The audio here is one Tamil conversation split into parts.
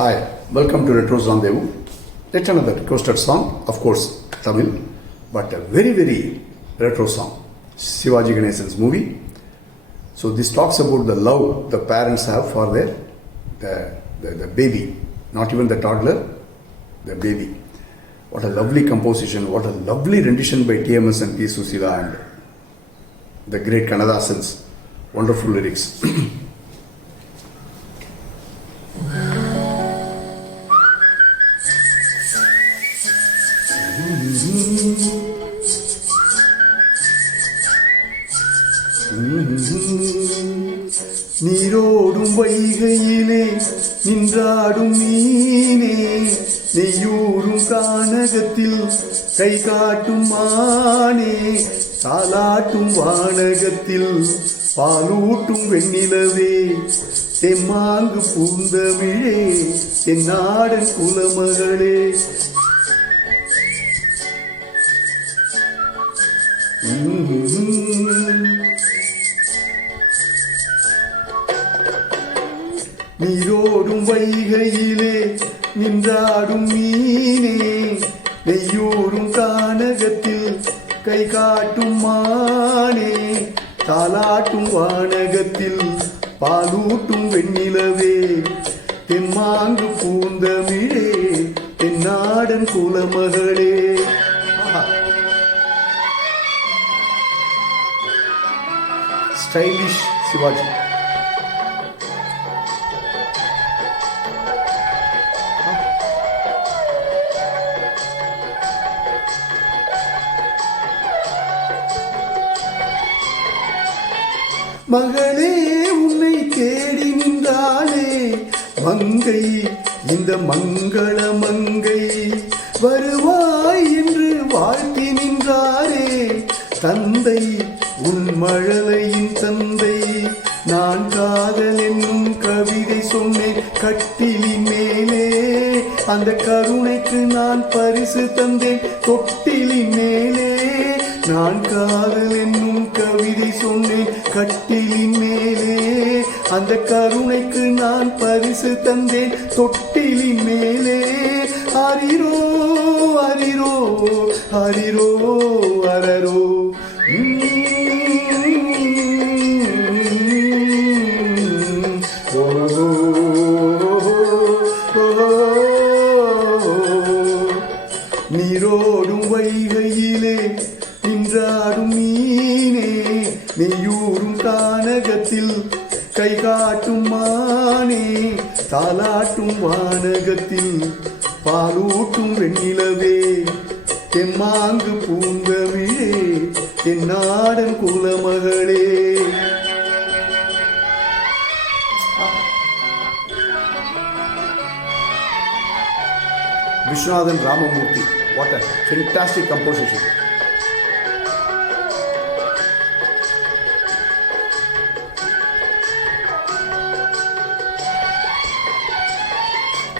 Hi, welcome to Retro Zandevu. Yet another requested song, of course, Tamil, but a very, very retro song. Shivaji Ganesan's movie. So this talks about the love the parents have for the baby, not even the toddler, the baby. What a lovely composition, what a lovely rendition by TMS and P. Susila and the great Kannadasan's wonderful lyrics. நீரோடும் வைகையிலே நின்றாடும் மீனே, நெய்யூரும் கானகத்தில் கை காட்டும் மானே, தாலாட்டும் வானகத்தில் பாலூட்டும் வெண்ணிலவே, தெம்மாங்கு பூந்தமிழே, தென்னாடன் குலமகளே. நீரோடும் வைகையிலே நின்றாடும் மீனே, நெய்யூரும் கானகத்தில் கை காட்டும் மானே, தாலாட்டும் வானகத்தில் பாலூட்டும் வெண்ணிலவே, தெம்மாங்கு பூந்தமிழே, தென்னாடன் குலமகளே. ஸ்டைலிஷ் சிவாஜி. மகளே உன்னை தேடி நின்றாளே மங்கை, இந்த மங்கள மங்கை, வருவாய் என்று வாழ்த்தி நின்றாரே தந்தை, உன் மழலையின் தந்தை. நான் காதல் என்னும் கவிதை சொன்னேன் கட்டிலின் மேலே, அந்த கருணைக்கு நான் பரிசு தந்தேன் தொட்டிலின் மேலே. நான் காதல் என்னும் கவிதை சொன்னேன் கட்டிலின் மேலே, அந்த கருணைக்கு நான் பரிசு தந்தேன் தொட்டிலின் மேலே. அரிரோ அரிரோ அரிரோ அரரோ. நீரோடும் வைகையிலே நின்றாடும் மீனே, நெய்யூரும் கானகத்தில் கை காட்டும் மானே, தாலாட்டும் வானகத்தில் பாலூட்டும் வெண்ணிலவே, தெம்மாங்கு பூந்தமிழே, தென்னாடன் குலமகளே. Vishwanathan Ramamurthy, what a fantastic composition.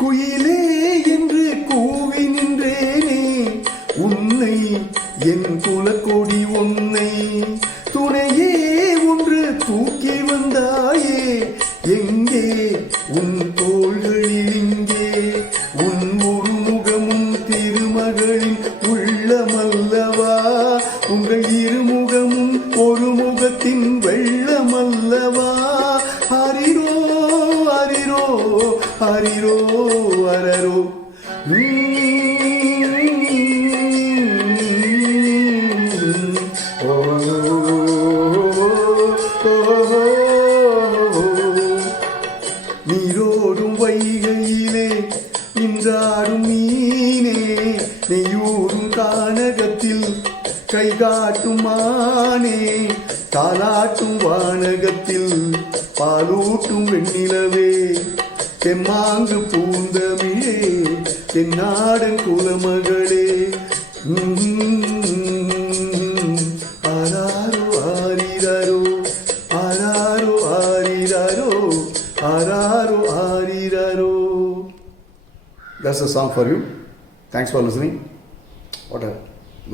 குயிலே என்று கூவி நின்றேனே உன்னை, என் குலக்கொடி உன்னை, துணையே ஒன்று தூக்கி வந்தாயே, எங்கே உன் தோள்களில், இங்கே உன் ஒரு முகமும் திருமகளின் உள்ளமல்லவா, உங்கள் இருமுகமும் ஒரு முகத்தின் வெள்ளமல்லவா. ஹரிரோ ஹரிரோ ஹரிரோ அரரோ. நீரோடும் வைகையிலே நின்றாடும் மீனே, நெய்யூரும் கானகத்தில் கை காட்டும் மானே, தாலாட்டும் வானகத்தில் பாலூட்டும் வெண்ணிலவே, தெம்மாங்கு பூந்தமிழே, தென்னாடன் குலமகளே. ஆராரோ ஆரிரரோ ஆராரோ ஆரிரரோ ஆராரோ ஆரிரரோ. That's a song for you. Thanks for listening. What a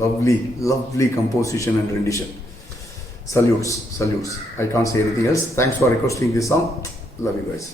lovely, lovely composition and rendition. Salutes. I can't say anything else. Thanks for requesting this song. Love you guys.